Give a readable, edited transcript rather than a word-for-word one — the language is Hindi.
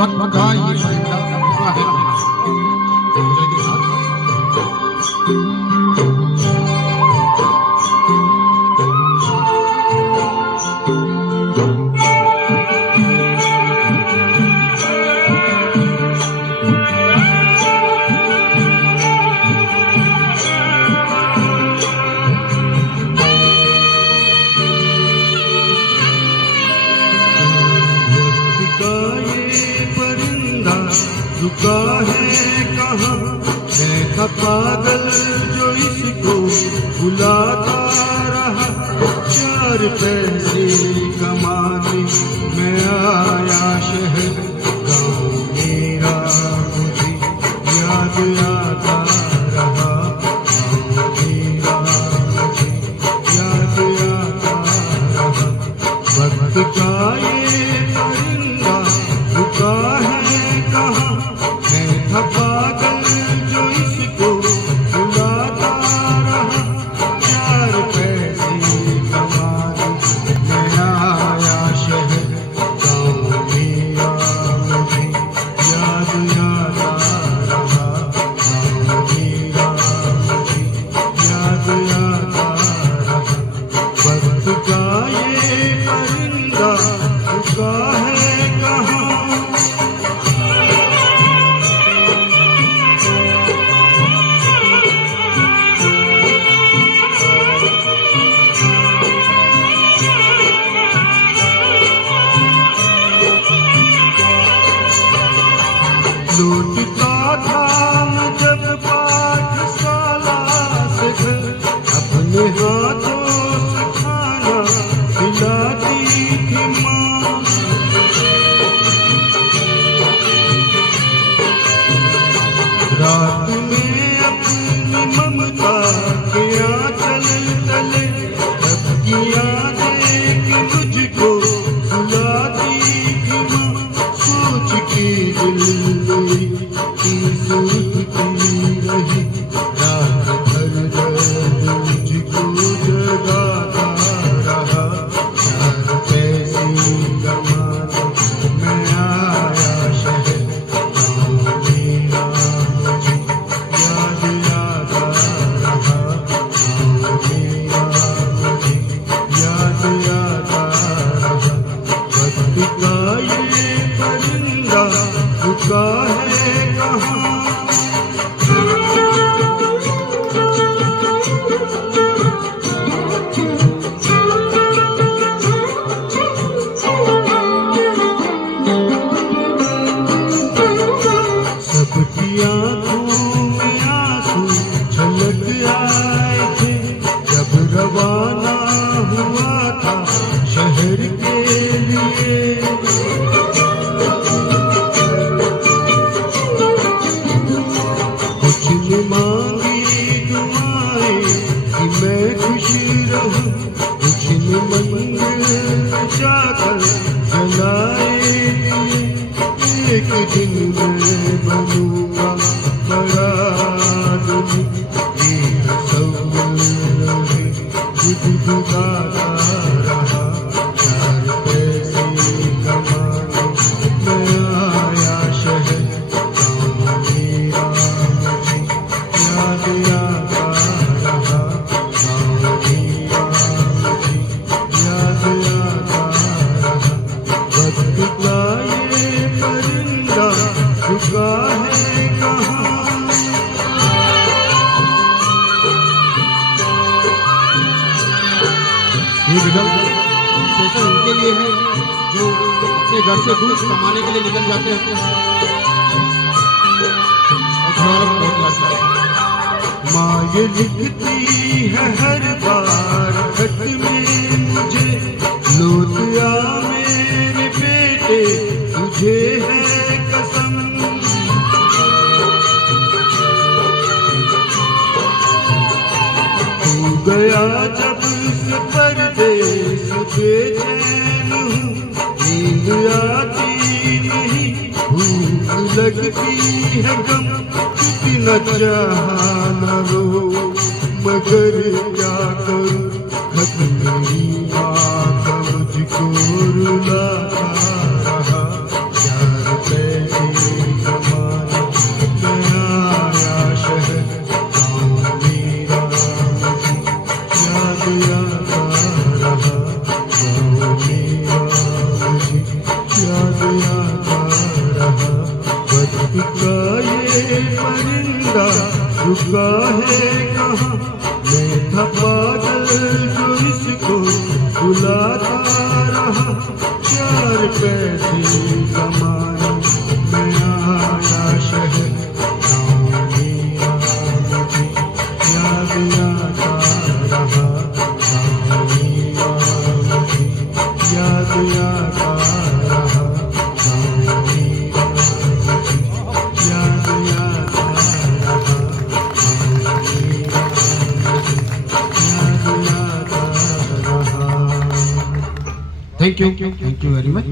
वक्त का ये परिणाम हुआ है पूजा के साथ। रुका है कहाँ देखा पागल जो इसको बुलाता रहा। चार पैसे कमाने में आया शहर, गाँव मेरा मुझे याद आता रहा। गाँव मेरा मुझे याद आता रहा। वक्त का ये परिंदा रुका है कहाँ, पागल जो इसको बुलाता रहा। चार पैसे कमाने में आया शहर, गाँव मेरा मुझे याद आता रहा। गाँव मेरा मुझे याद आता रहा। वक्त का ये परिंदा रुका है कहाँ। लौटता था जब पाठशाला से घर, अपने हाथों से खाना खिलाती थी माँ। रात में अपनी ममता के आंचल तले सबकी यादें कि मुझको सुलाती थी माँ। सोच के दिल रही रात भर दर्द मुझको जगाता रहा। चार पैसे कमाने में आया शहर, गाँव मेरा मुझे याद आता रहा। गाँव मेरा मुझे याद आता रहा। वक्त का ये परिंदा रुका है कहाँ। सबकी आंखों में आंसू छलक आए थे जब रवाना हुआ था शहर के लिए। कुछ न मांगी दुआएं कि मैं खुश रहूं, कुछ न मंदिर जाकर जलाए दिए। एक दिन मैं बनूंगा बड़ा आदमी, ये तस्वीर रहे गुदगुदाता रहा। चार पैसे कमाने में आया शहर, गाँव मेरा मुझे याद आता रहा। गाँव मेरा मुझे याद आता रहा। वक्त का ये परिंदा रुका है कहाँ। ये रिजल्ट स्पेशल उनके लिए है जो अपने घर से दूर कमाने के लिए निकल जाते हैं और थोड़ा बहुत लगता है। माँ ये लिखती है हर बार खत में मुझे, लौटिया मेरे बेटे तुझे है कसम। तू गया जब से परदेस बेचैन हूँ, नींद आती नहीं भूख लगती है गम। कितना चाहा न रो मगर क्या करूँ, खत मेरी माँ का मुझको रुलाता रहा। चार पैसे चुका है कहाँ मैं था पागल जो इसको बुलाता रहा चार पैसे कमाने मैं आया शहर गाँव मेरा मुझे याद आता रहा गाँव मेरा मुझे याद आता रहा गाँव मेरा मुझे याद आता रहा गाँव मेरा मुझे याद आता रहा। Thank you very much.